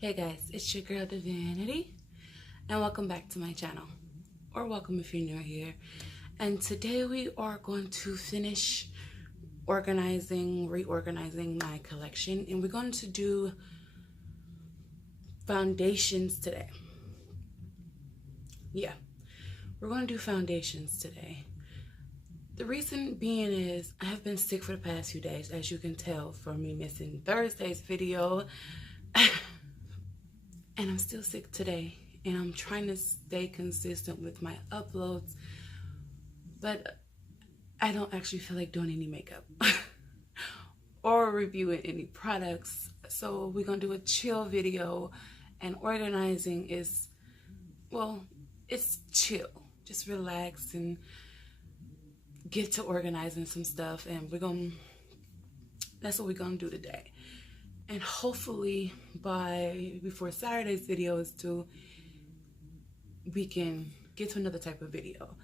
Hey guys, it's your girl Divinity, and welcome back to my channel, or welcome if you're new here. And today we are going to finish reorganizing my collection, and we're going to do foundations today. Yeah, we're going to do foundations today. The reason being is I have been sick for the past few days, as you can tell from me missing Thursday's video. And I'm still sick today, and I'm trying to stay consistent with my uploads, but I don't actually feel like doing any makeup or reviewing any products. So we're gonna do a chill video, and organizing is, well, it's chill. Just relax and get to organizing some stuff, and that's what we're gonna do today. And hopefully before Saturday's video we can get to another type of video.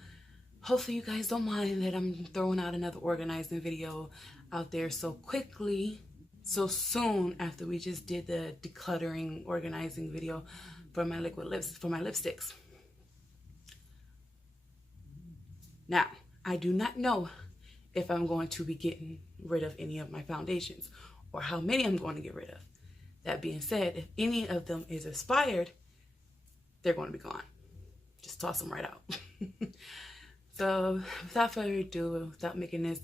Hopefully you guys don't mind that I'm throwing out another organizing video out there so quickly, so soon after we just did the decluttering organizing video for my lipsticks. Now, I do not know if I'm going to be getting rid of any of my foundations, or how many I'm going to get rid of. That being said, if any of them is expired, they're going to be gone. Just toss them right out. So without further ado, without making this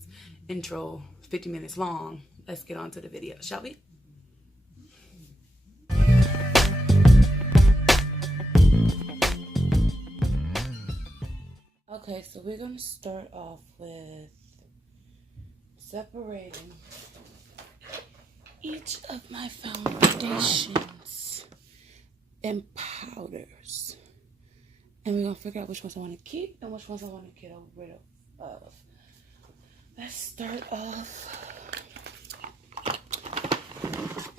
intro 50 minutes long, let's get on to the video, shall we? Okay, so we're going to start off with separating each of my foundations and powders, and we're gonna figure out which ones I want to keep and which ones I want to get rid of. Let's start off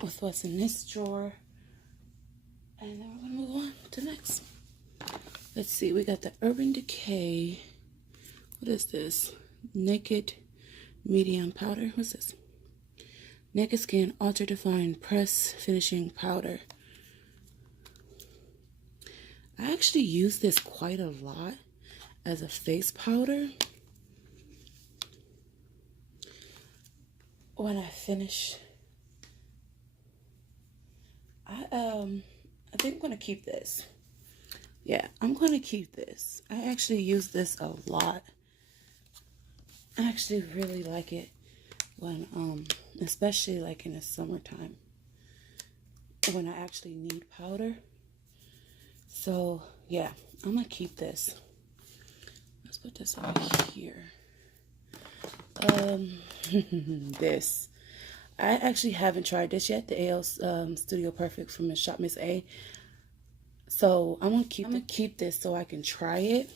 with what's in this drawer, and then we're gonna move on to next. Let's see, we got the Urban Decay. What is this? Naked Medium Powder. What's this? Naked Skin Ultra Define Press Finishing Powder. I actually use this quite a lot as a face powder when I finish. I think I'm gonna keep this. Yeah, I'm gonna keep this. I actually use this a lot. I actually really like it when especially like in the summertime when I actually need powder. So yeah, I'm gonna keep this. Let's put this over here. This, I actually haven't tried this yet, the AOA Studio Perfect from the shop Miss A. So I'm gonna keep this so I can try it.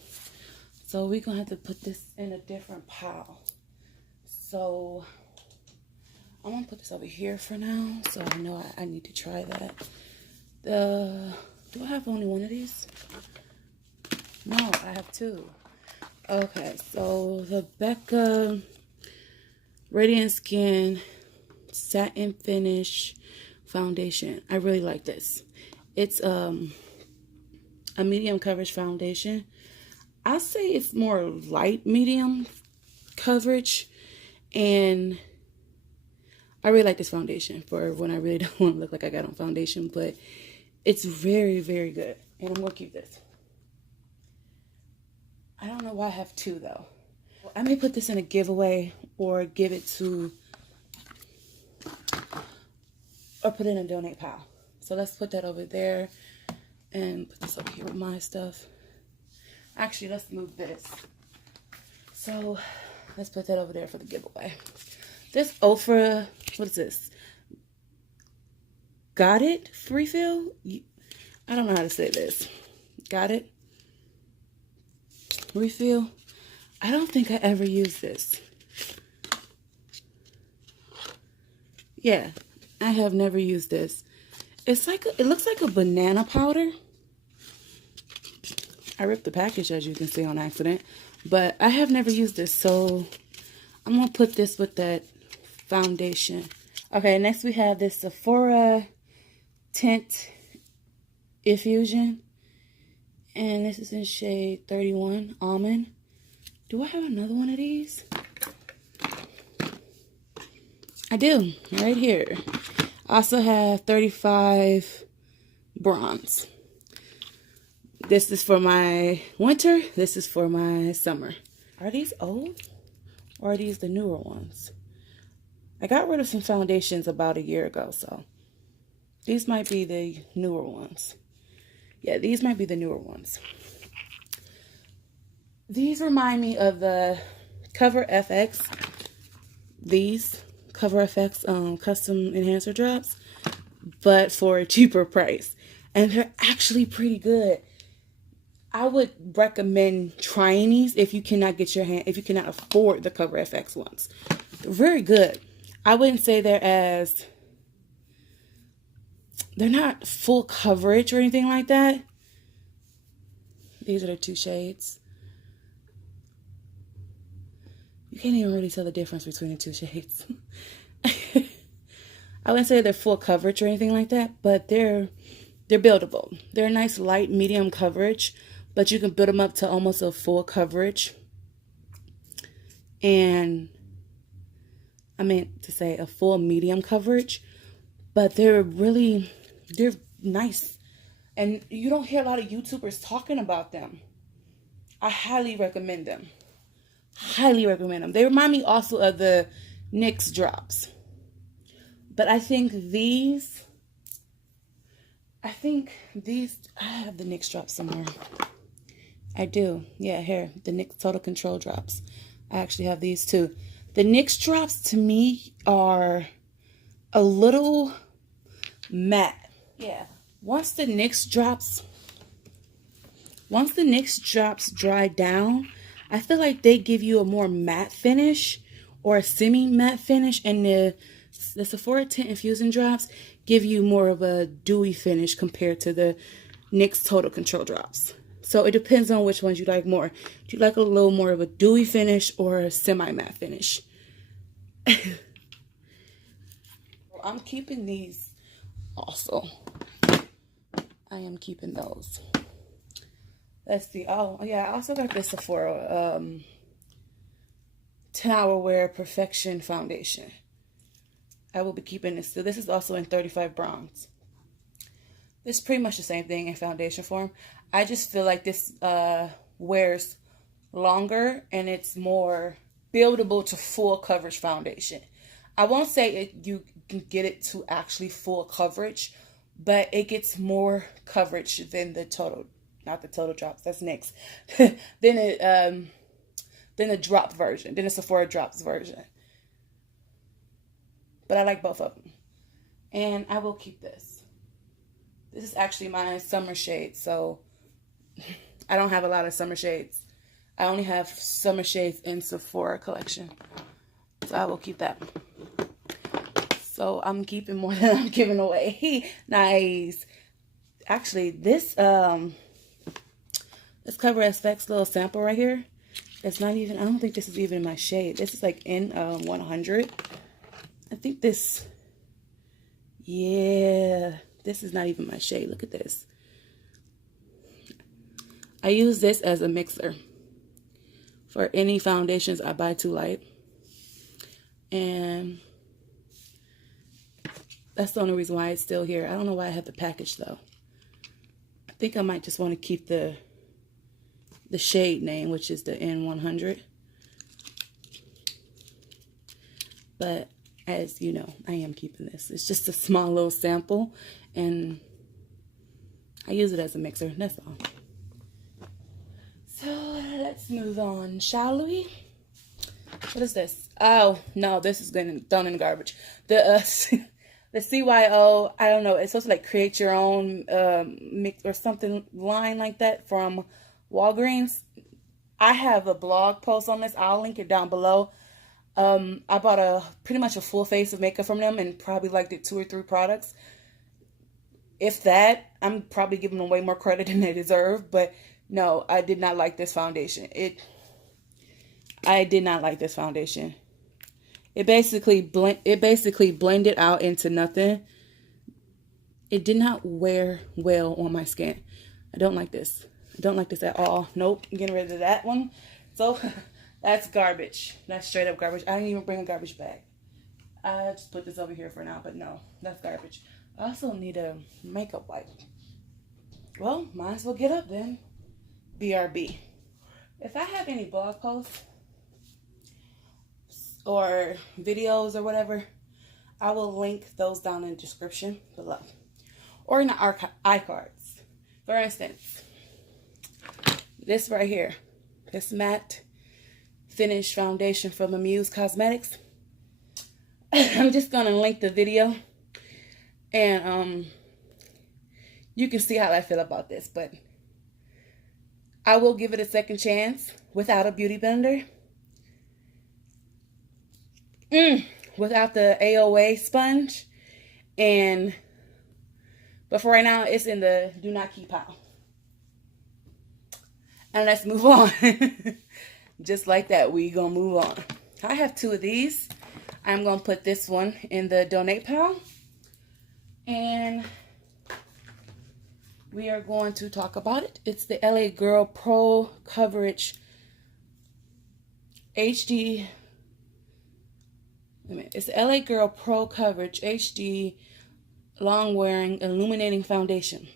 So we're gonna have to put this in a different pile. So I'm gonna put this over here for now, so I know I need to try that. Do I have only one of these? No, I have two. Okay, so the Becca Radiant Skin Satin Finish Foundation. I really like this. It's a medium coverage foundation. I'll say it's more light medium coverage, and I really like this foundation for when I really don't want to look like I got on foundation, but it's very, very good. And I'm going to keep this. I don't know why I have two, though. I may put this in a giveaway or give it to, or put it in a donate pile. So let's put that over there and put this over here with my stuff. Actually, let's move this. So let's put that over there for the giveaway. This Ofra, what is this? Godet refill? I don't know how to say this. Godet refill? I don't think I ever used this. Yeah, I have never used this. It's like it looks like a banana powder. I ripped the package, as you can see, on accident, but I have never used this, so I'm gonna put this with that foundation. Okay, next we have this Sephora Tint Infusion. And this is in shade 31, Almond. Do I have another one of these? I do, right here. I also have 35 Bronze. This is for my winter. This is for my summer. Are these old? Or are these the newer ones? I got rid of some foundations about a year ago, so these might be the newer ones. Yeah, these might be the newer ones. These remind me of the Cover FX. These Cover FX custom enhancer drops, but for a cheaper price. And they're actually pretty good. I would recommend trying these if you cannot get your hand, if you cannot afford the Cover FX ones. They're very good. I wouldn't say they're not full coverage or anything like that. These are the 2 shades. You can't even really tell the difference between the 2 shades. I wouldn't say they're full coverage or anything like that, but they're buildable. They're a nice light medium coverage, but you can build them up to almost a full coverage. And I meant to say a full medium coverage, but they're nice. And you don't hear a lot of YouTubers talking about them. I highly recommend them. Highly recommend them. They remind me also of the NYX drops. But I think these, I have the NYX drops somewhere. I do. Yeah, here. The NYX Total Control drops. I actually have these too. The NYX drops to me are a little matte. Yeah. Once the NYX drops dry down, I feel like they give you a more matte finish or a semi-matte finish, and the Sephora Tint Infusion drops give you more of a dewy finish compared to the NYX Total Control drops. So it depends on which ones you like more. Do you like a little more of a dewy finish or a semi-matte finish? I'm keeping these also. I am keeping those. Let's see. Oh, yeah. I also got this Sephora 10-Hour Wear Perfection Foundation. I will be keeping this. So this is also in 35 Bronze. It's pretty much the same thing in foundation form. I just feel like this wears longer and it's more buildable to full coverage foundation. I won't say you can get it to actually full coverage, but it gets more coverage than the total, not the total drops, that's NYX. Then the drop version, then the Sephora drops version. But I like both of them. And I will keep this. This is actually my summer shade, so I don't have a lot of summer shades. I only have summer shades in Sephora collection. So I will keep that. So I'm keeping more than I'm giving away. Nice. Actually, this Cover FX little sample right here, it's not even, I don't think this is even my shade. This is like in 100. I think this, yeah, this is not even my shade. Look at this. I use this as a mixer for any foundations I buy too light. And that's the only reason why it's still here. I don't know why I have the package though. I think I might just want to keep the shade name, which is the N100. But as you know, I am keeping this. It's just a small little sample, and I use it as a mixer. That's all. So let's move on, shall we? What is this? Oh no, this is getting thrown in the garbage. The CYO, I don't know. It's supposed to like create your own mix or something line like that from Walgreens. I have a blog post on this. I'll link it down below. I bought pretty much a full face of makeup from them and probably liked it 2 or 3 products. If that, I'm probably giving them way more credit than they deserve. But no, I did not like this foundation. I did not like this foundation. It basically blended out into nothing. it did not wear well on my skin. I don't like this. I don't like this at all. Nope, I'm getting rid of that one. So that's garbage. That's straight up garbage. I didn't even bring a garbage bag. I just put this over here for now, but no, that's garbage. I also need a makeup wipe. Well, might as well get up then. BRB. If I have any blog posts or videos or whatever, I will link those down in the description below. Or in the iCards. For instance, this right here. This matte finish foundation from Amuse Cosmetics. I'm just going to link the video. And you can see how I feel about this. But I will give it a second chance without a beauty blender. Without the AOA sponge. But for right now, it's in the do not keep pile. And let's move on. Just like that, we gonna move on. I have 2 of these. I'm gonna put this one in the donate pile. And we are going to talk about it. It's the LA Girl Pro Coverage HD. It's the LA Girl Pro Coverage HD Long Wearing Illuminating Foundation.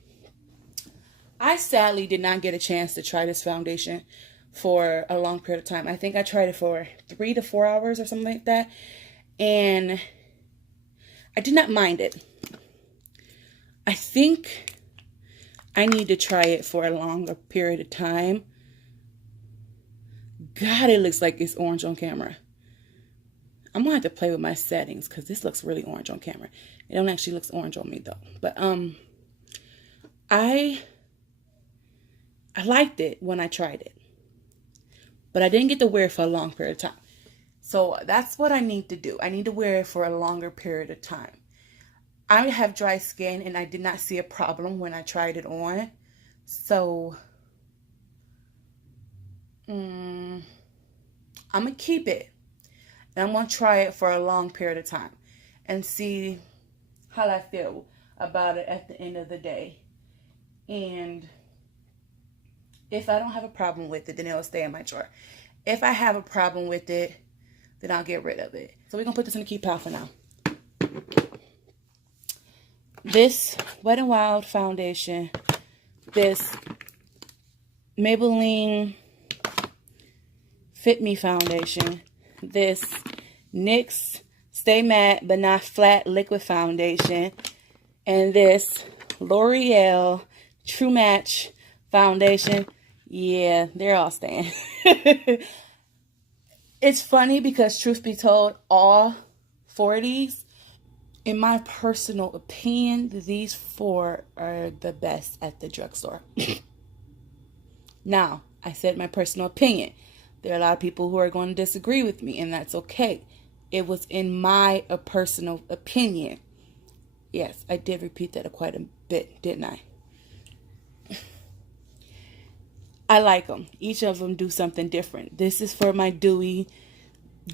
I sadly did not get a chance to try this foundation for a long period of time. I think I tried it for 3 to 4 hours or something like that. And I did not mind it. I think I need to try it for a longer period of time. God, it looks like it's orange on camera. I'm going to have to play with my settings because this looks really orange on camera. It don't actually look orange on me though. But I liked it when I tried it. But I didn't get to wear it for a long period of time. So that's what I need to do. I need to wear it for a longer period of time. I have dry skin and I did not see a problem when I tried it on. So I'm going to keep it. And I'm going to try it for a long period of time. And see how I feel about it at the end of the day. And if I don't have a problem with it, then it'll stay in my drawer. If I have a problem with it, then I'll get rid of it. So we're going to put this in the keep pile for now. This Wet n Wild foundation, this Maybelline Fit Me foundation, this NYX Stay Matte But Not Flat Liquid Foundation, and this L'Oreal True Match foundation. Yeah, they're all staying. It's funny because truth be told, all 4 of these, in my personal opinion, these 4 are the best at the drugstore. Now, I said my personal opinion. There are a lot of people who are going to disagree with me, and that's okay. It was in my personal opinion. Yes, I did repeat that quite a bit, didn't I? I like them. Each of them do something different. This is for my dewy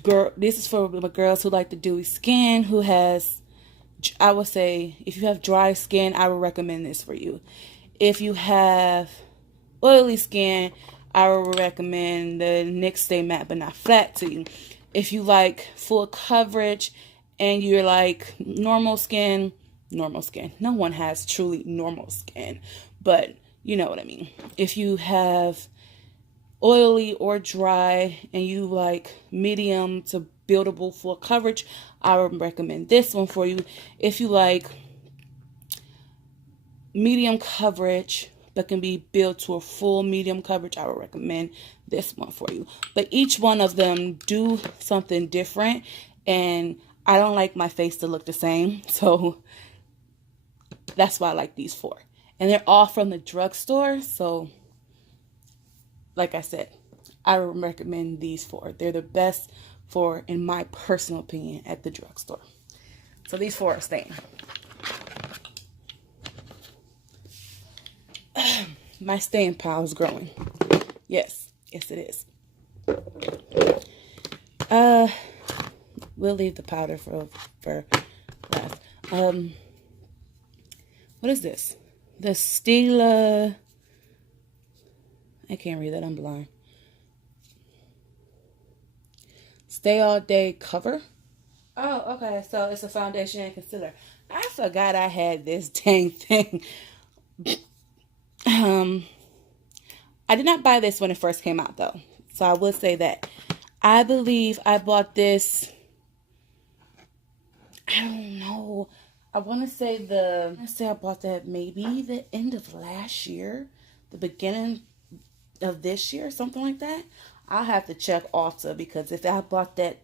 girl. This is for the girls who like the dewy skin, who has, I would say, if you have dry skin, I would recommend this for you. If you have oily skin, I would recommend the NYX Stay Matte But Not Flat to you. If you like full coverage and you're like normal skin. No one has truly normal skin, but you know what I mean. If you have oily or dry and you like medium to buildable full coverage, I would recommend this one for you. If you like medium coverage but can be built to a full medium coverage, I would recommend this one for you. But each one of them do something different, and I don't like my face to look the same, so that's why I like these 4. And they're all from the drugstore, so like I said, I would recommend these 4. They're the best 4, in my personal opinion, at the drugstore. So these 4 are staying. My staying pile is growing. Yes, it is. We'll leave the powder for last. What is this? The Stila. I can't read that. I'm blind. Stay All Day Cover. Oh, okay. So it's a foundation and concealer. I forgot I had this dang thing. I did not buy this when it first came out, though. So I will say that. I believe I bought this. I don't know. I want to say I bought that maybe the end of last year, the beginning of this year, something like that. I'll have to check Ulta, because if I bought that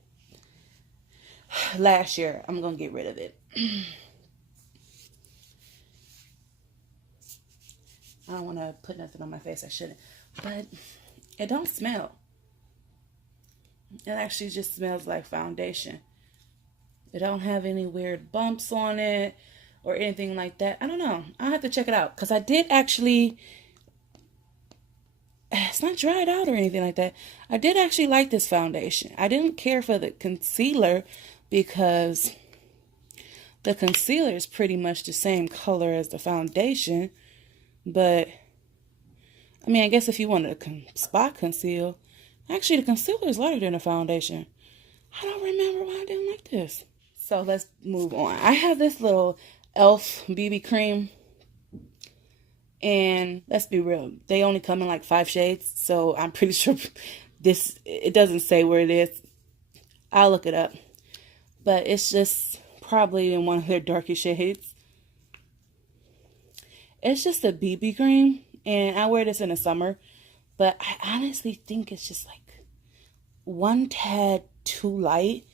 last year, I'm going to get rid of it. I don't want to put nothing on my face. I shouldn't. But it don't smell. It actually just smells like foundation. It don't have any weird bumps on it or anything like that. I don't know. I'll have to check it out, because I did actually... It's not dried out or anything like that. I did actually like this foundation. I didn't care for the concealer, because the concealer is pretty much the same color as the foundation. But, I mean, I guess if you wanted to spot conceal, actually the concealer is lighter than the foundation. I don't remember why I didn't like this. So let's move on. I have this little e.l.f. BB cream. And let's be real, they only come in like 5 shades. So I'm pretty sure it doesn't say where it is. I'll look it up. But it's just probably in one of their darker shades. It's just a BB cream. And I wear this in the summer. But I honestly think it's just like one tad too light.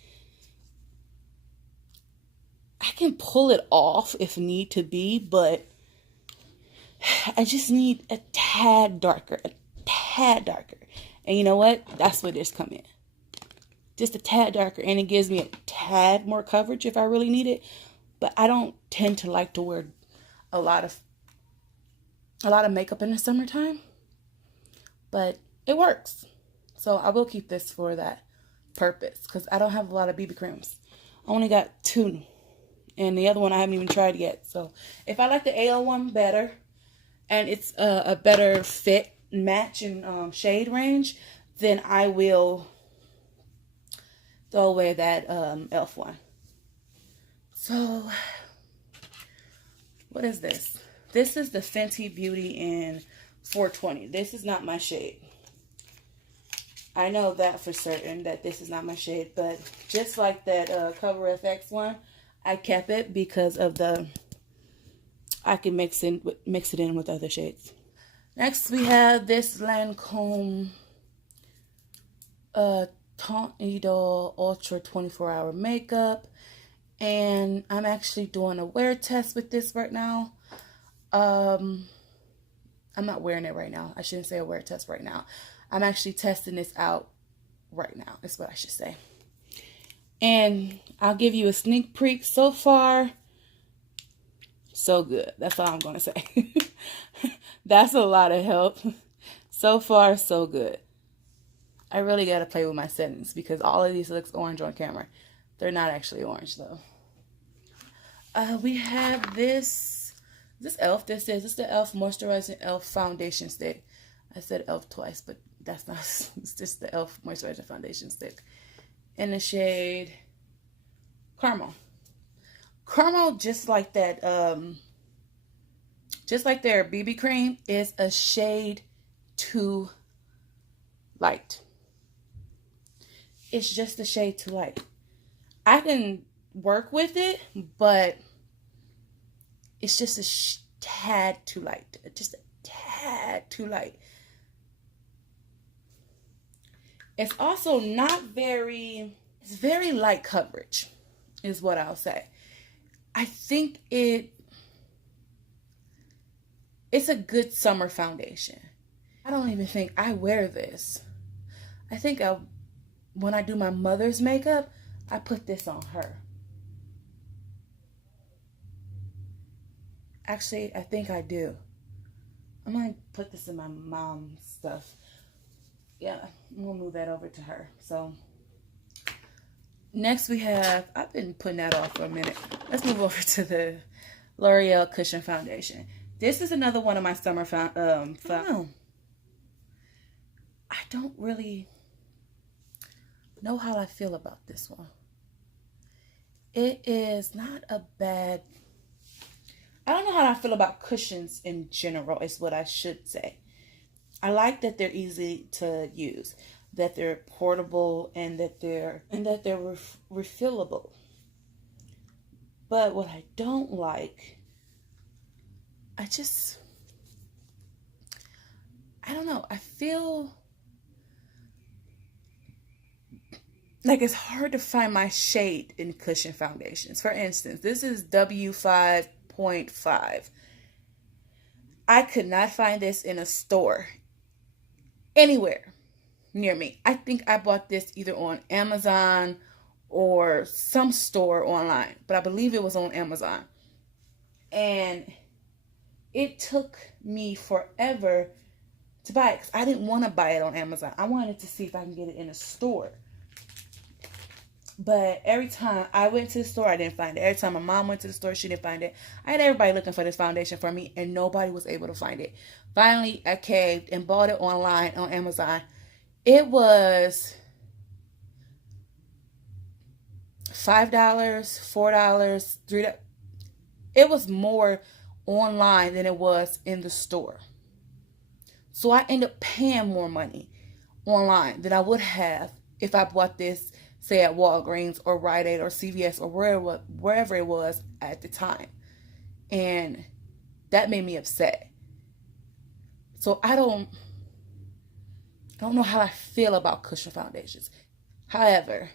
I can pull it off if need to be, but I just need a tad darker, And you know what? That's where this come in. Just a tad darker, and it gives me a tad more coverage if I really need it. But I don't tend to like to wear a lot of makeup in the summertime. But it works. So I will keep this for that purpose, because I don't have a lot of BB creams. I only got 2. And the other one I haven't even tried yet. So if I like the AO one better, and it's a better fit, match, and shade range, then I will throw away that e.l.f. one. So, what is this? This is the Fenty Beauty in 420. This is not my shade. I know that for certain, that this is not my shade. But just like that Cover FX one, I kept it because of I can mix it in with other shades. Next, we have this Lancome Teint Idole Ultra 24-hour makeup. And I'm actually doing a wear test with this right now. I'm not wearing it right now. I shouldn't say a wear test right now. I'm actually testing this out right now, is what I should say. And I'll give you a sneak peek. So far, so good. That's all I'm going to say. That's a lot of help. So far, so good. I really got to play with my settings, because all of these looks orange on camera. They're not actually orange, though. We have this e.l.f. This is the e.l.f. Moisturizing e.l.f. Foundation Stick. I said e.l.f. twice, but that's not. It's just the e.l.f. Moisturizing Foundation Stick. In the shade Carmel. Carmel, just like that, just like their BB cream, is a shade too light. It's just a shade too light. I can work with it, but it's just a tad too light. Just a tad too light. It's also not very, it's very light coverage, is what I'll say. I think it's a good summer foundation. I don't even think I wear this. I think when I do my mother's makeup, I put this on her. Actually, I think I do. I'm going to put this in my mom's stuff. Yeah, I'm going to move that over to her. So, next we have, I've been putting that off for a minute. Let's move over to the L'Oreal Cushion Foundation. This is another one of my summer I don't really know how I feel about this one. It is not a bad... I don't know how I feel about cushions in general, is what I should say. I like that they're easy to use, that they're portable, and that they're refillable. But what I don't like, I don't know. I feel like it's hard to find my shade in cushion foundations. For instance, this is W5.5. I could not find this in a store anywhere near me. I think I bought this either on Amazon or some store online, but I believe it was on Amazon. And it took me forever to buy it because I didn't want to buy it on Amazon. I wanted to see if I can get it in a store. But every time I went to the store, I didn't find it. Every time my mom went to the store, she didn't find it. I had everybody looking for this foundation for me, and nobody was able to find it. Finally, I caved and bought it online on Amazon. It was $5, $4, $3. It was more online than it was in the store. So I ended up paying more money online than I would have if I bought this, say, at Walgreens or Rite Aid or CVS or wherever it was at the time. And that made me upset. So I don't know how I feel about cushion foundations. However,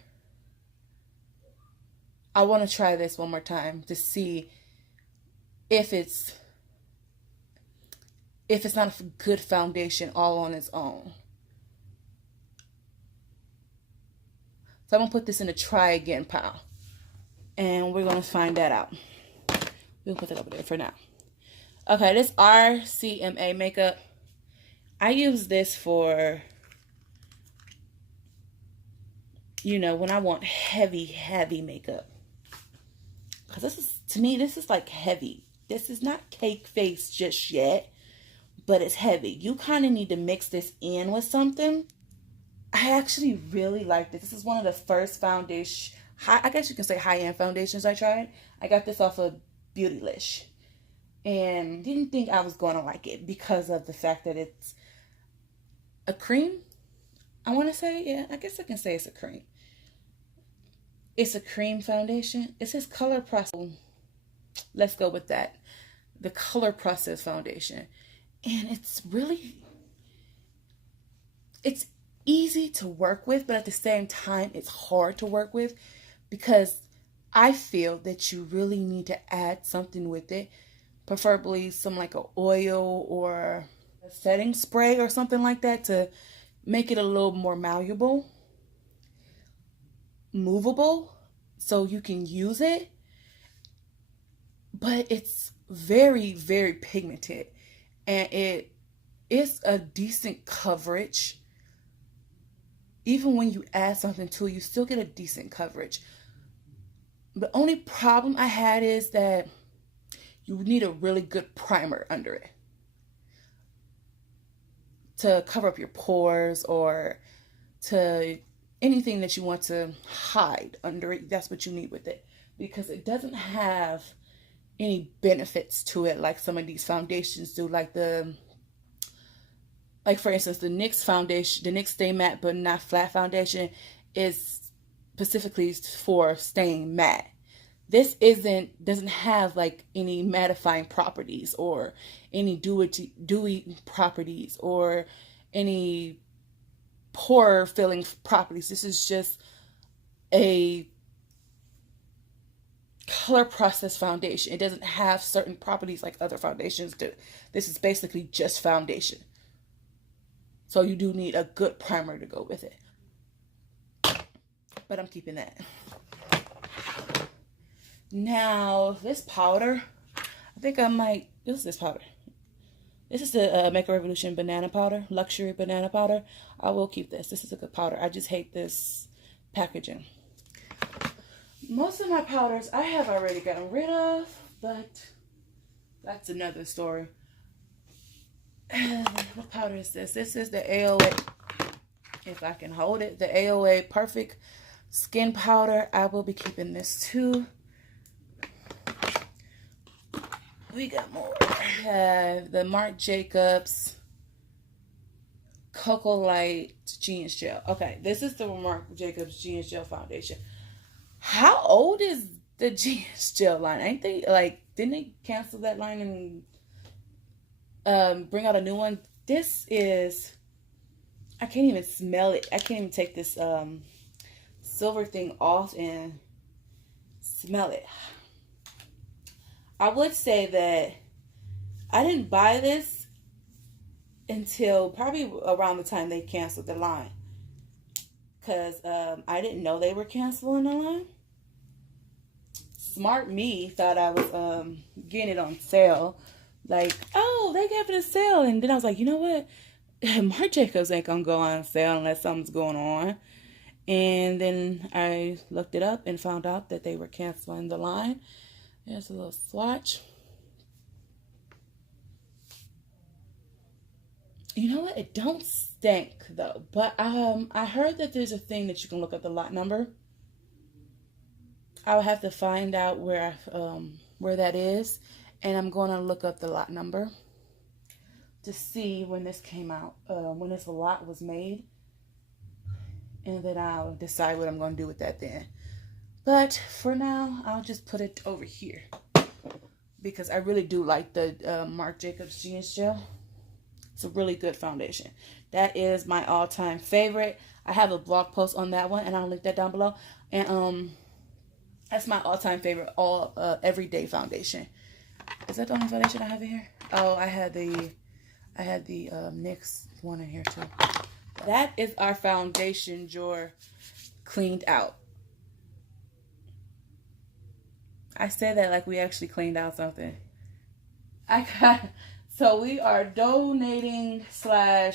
I want to try this one more time to see if it's not a good foundation all on its own. So I'm going to put this in a try again pile. And we're going to find that out. We'll put that over there for now. Okay, this RCMA makeup. I use this for, you know, when I want heavy makeup. Because this is, to me, this is like heavy. This is not cake face just yet, but it's heavy. You kind of need to mix this in with something. I actually really like this. This is one of the first foundation, I guess you can say high-end foundations I tried. I got this off of Beautylish. And didn't think I was going to like it because of the fact that it's a cream. I want to say, yeah, I guess I can say it's a cream. It's a cream foundation. It says color process. Let's go with that. The color process foundation. And it's easy to work with, but at the same time, it's hard to work with because I feel that you really need to add something with it. Preferably some like an oil or a setting spray or something like that to make it a little more malleable, movable, so you can use it. But it's very pigmented, and it is a decent coverage. Even when you add something to it, you still get a decent coverage. The only problem I had is that you need a really good primer under it to cover up your pores or to anything that you want to hide under it. That's what you need with it, because it doesn't have any benefits to it like some of these foundations do. Like for instance, the NYX foundation, the NYX Stay Matte But Not Flat foundation is specifically for staying matte. This doesn't have like any mattifying properties or any dewy properties or any pore filling properties. This is just a color process foundation. It doesn't have certain properties like other foundations do. This is basically just foundation. So you do need a good primer to go with it. But I'm keeping that. Now, this powder, I think I might use this powder. This is the Make a Revolution banana powder, luxury banana powder. I will keep this. This is a good powder. I just hate this packaging. Most of my powders I have already gotten rid of, but that's another story. What powder is this? This is the AOA, if I can hold it, the AOA Perfect Skin Powder. I will be keeping this too. We got more. We have the Marc Jacobs Cocoa Light Jeans Gel. Okay, this is the Marc Jacobs Jeans Gel Foundation. How old is the Jeans Gel line? Ain't they, like, didn't they cancel that line and bring out a new one? This is, I can't even smell it. I can't even take this silver thing off and smell it. I would say that I didn't buy this until probably around the time they canceled the line. Because I didn't know they were canceling the line. Smart me thought I was getting it on sale. Like, oh, they gave it a sale. And then I was like, you know what? Marc Jacobs ain't going to go on sale unless something's going on. And then I looked it up and found out that they were canceling the line. There's a little swatch. You know what? It don't stink though. But I heard that there's a thing that you can look up the lot number. I'll have to find out where that is, and I'm going to look up the lot number to see when this came out, when this lot was made, and then I'll decide what I'm going to do with that then. But for now, I'll just put it over here because I really do like the Marc Jacobs Jeans Gel. It's a really good foundation. That is my all-time favorite. I have a blog post on that one, and I'll link that down below. And that's my all-time favorite everyday foundation. Is that the only foundation I have in here? Oh, I had the NYX one in here too. That is our foundation drawer cleaned out. I said that like we actually cleaned out something. So we are donating / I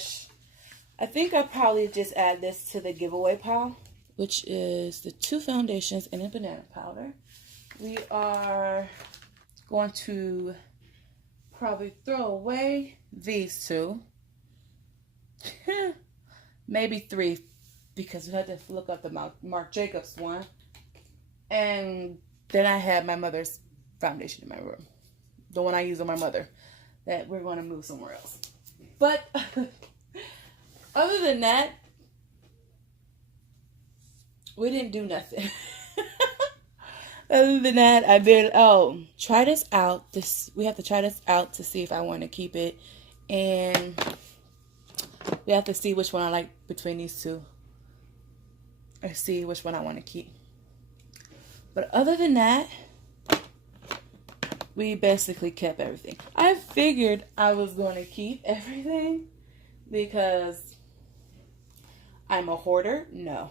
think I'll probably just add this to the giveaway pile, which is the 2 foundations and a banana powder. We are going to probably throw away these 2. Maybe 3, because we had to look up the Marc Jacobs one. And then I have my mother's foundation in my room. The one I use on my mother. That we're going to move somewhere else. But other than that, we didn't do nothing. Other than that, I did, try this out. We have to try this out to see if I want to keep it. And we have to see which one I like between these 2. Or see which one I want to keep. But other than that, we basically kept everything. I figured I was going to keep everything because I'm a hoarder. No.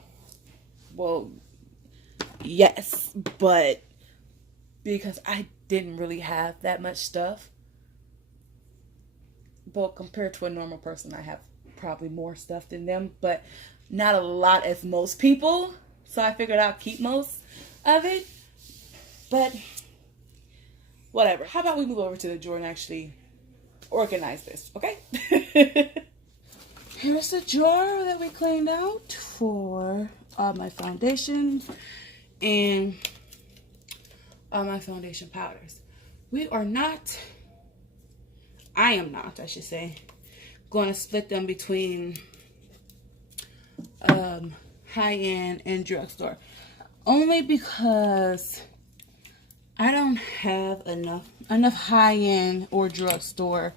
Well, yes, but because I didn't really have that much stuff. But compared to a normal person, I have probably more stuff than them, but not a lot as most people. So I figured I'll keep most of it. But whatever. How about we move over to the drawer and actually organize this, okay? Here's the drawer that we cleaned out for all my foundation and all my foundation powders. I am not, I should say, going to split them between high-end and drugstore. Only because I don't have enough high-end or drugstore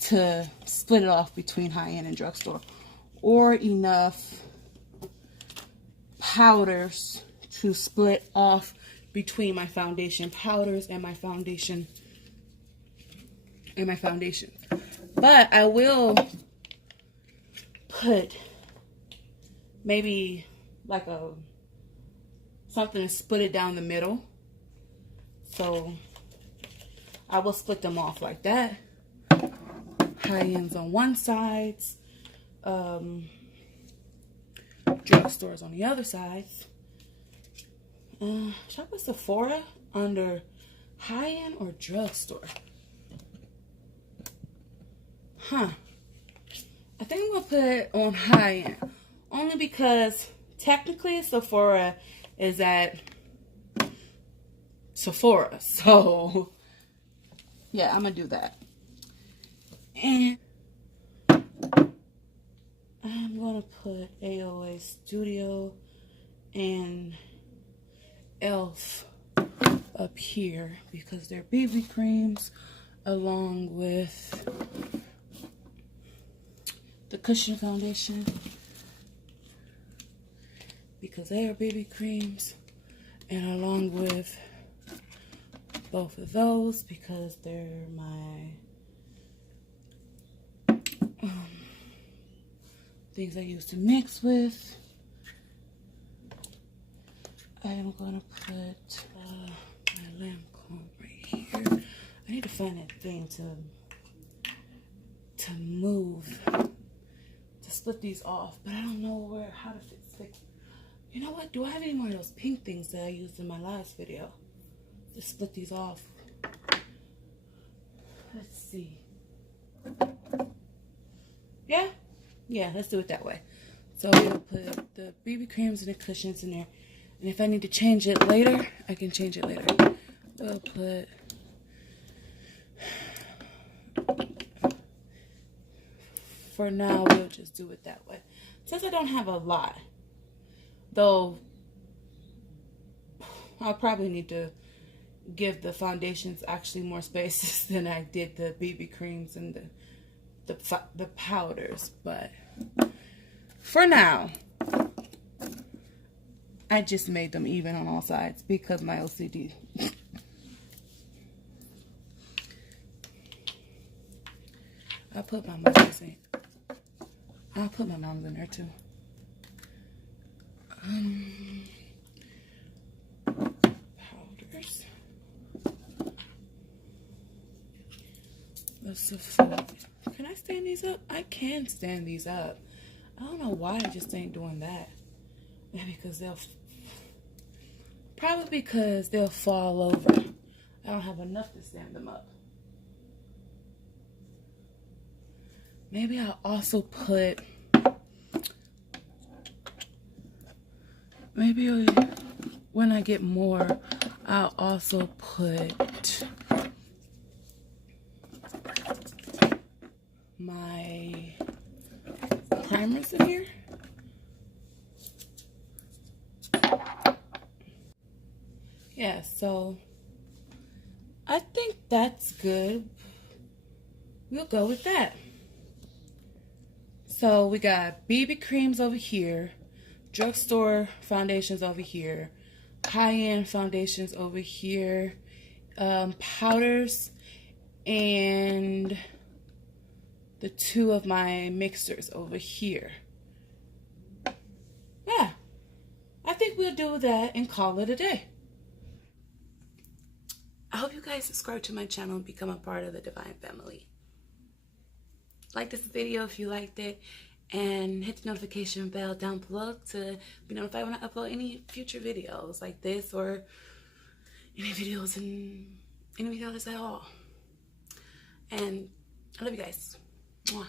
to split it off between high-end and drugstore, or enough powders to split off between my foundation powders and my foundation But I will put maybe like something to split it down the middle. So I will split them off like that. High ends on one side, drugstores on the other side. Should I put Sephora under high end or drugstore? I think I'm gonna put it on high end, only because technically Sephora is at Sephora, so yeah, I'm gonna do that. And I'm gonna put AOA Studio and Elf up here because they're BB creams, along with the cushion foundation because they are BB creams, and along with both of those because they're my things I use to mix with. I am gonna put my lamp comb right here. I need to find that thing to move, to split these off, but I don't know how to fix. You know what? Do I have any more of those pink things that I used in my last video to split these off? Let's see. Yeah, let's do it that way. So we'll put the BB creams and the cushions in there. And if I need to change it later, I can change it later. We'll put... For now, we'll just do it that way. Since I don't have a lot, though, I'll probably need to give the foundations actually more spaces than I did the BB creams and the powders. But for now, I just made them even on all sides because my OCD. I'll put my mom's in. I'll put my mom's in there too. Powders. Can I stand these up? I can stand these up. I don't know why I just ain't doing that. Maybe because they'll fall over. I don't have enough to stand them up. Maybe I'll also put, when I get more, I'll also put my primers in here. Yeah, so I think that's good. We'll go with that. So we got BB creams over here, drugstore foundations over here, high-end foundations over here, powders, and the two of my mixers over here. Yeah, I think we'll do that and call it a day. I hope you guys subscribe to my channel and become a part of the Divine family. Like this video if you liked it, and hit the notification bell down below to be notified when I upload any future videos like this or any videos at all. And I love you guys. Mwah.